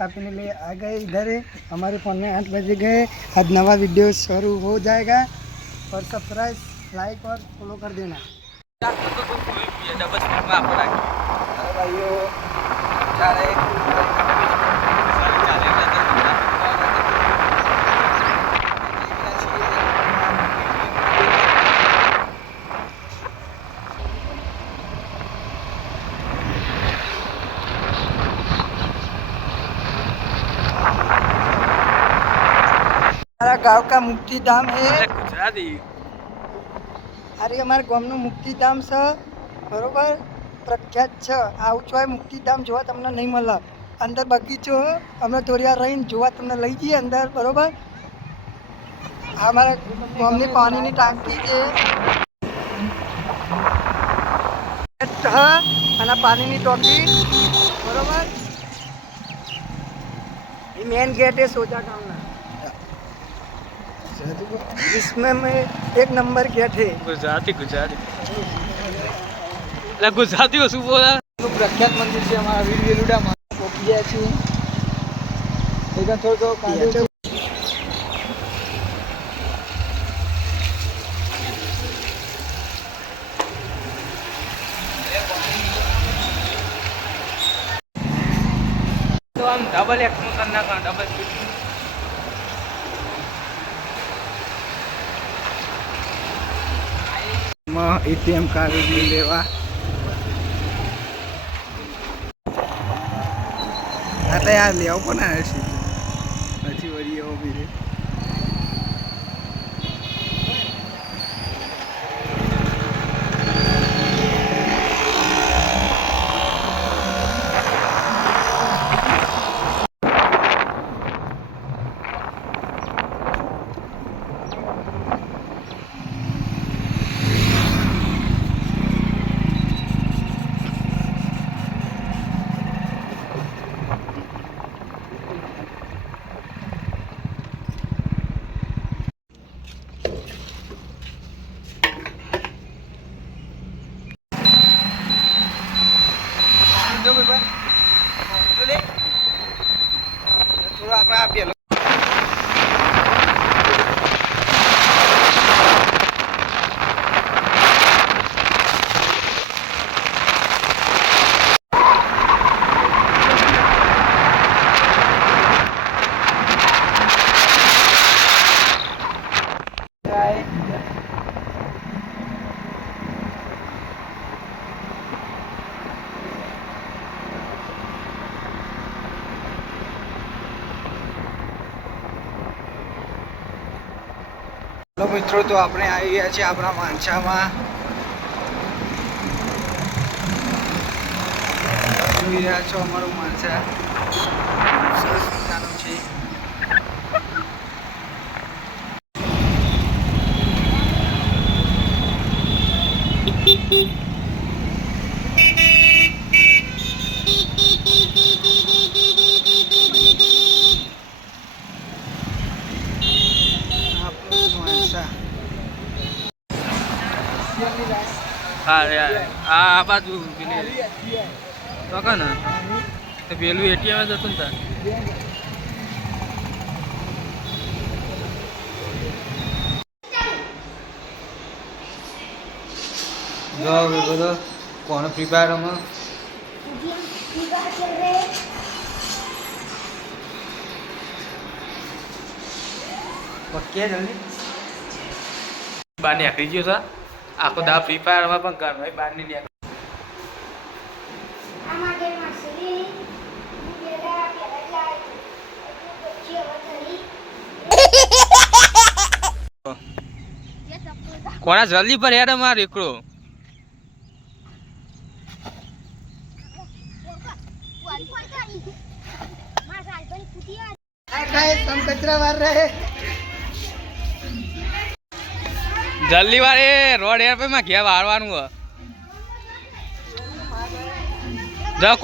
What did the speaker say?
चाय पीने लिए आ गए इधर है। हमारे फ़ोन में 8 बज गए। आज नवा वीडियो शुरू हो जाएगा और सब्सक्राइब लाइक और फॉलो कर देना। हमारा गांव का मुक्तिधाम है गुजराती। अरे हमारे गाँव નું મુક્તિધામ છે બરોબર, પ્રખ્યાત છે। આવું છો મુક્તિધામ જોવા તમને નહીં મળે। અંદર બગીચો અમે થોડી વાર રહીને જોવા તમને લઈ જઈએ અંદર બરોબર। અમારા ગામની પાણીની ટાંકી છે અને પાણીની ટાંકી બરોબર। ये मेन गेट है सोजा गाँव ना, इसमें में 1 नंबर गेट है। गुजराती गुजराती को શું બોલા? प्रख्यात मंदिर છે અમારા વીર વેલુડામાં પહોંચી ગયા છીએ। એકદમ થોડો કાઢ્યો તો આમ ડબલ એક્સનું કરી નાખો, ડબલ સ્પીડ માં એટીએમ કાર્ડ લેવા એટલે યાર લેવું પણ આવે છે પછી વળી એવો બીરે થોડું આપણે આપીએ મિત્રો। તો આપણે આવી ગયા છીએ આપણા માનસામાં। જોઈ રહ્યા છો અમારું માનસા સરસ મજાનું છે। હા યાર આ બાજુ તો કને તો પેલું એટીએમ જ હતું ને તાર જો બધો કોણ ફ્રી ફાયર રમે પક્કે જલ્દી બહાર નીકળી ગયો છે આખો દા ફ્રી ફાયરમાં પણ ઘર ભાઈ બહાર નહીં કોના જલ્દી પર યાર માર એકડો कचरा मार रहे जल्दी वाले रोड एयर पे मैं क्या वारवान हुआ जाओ।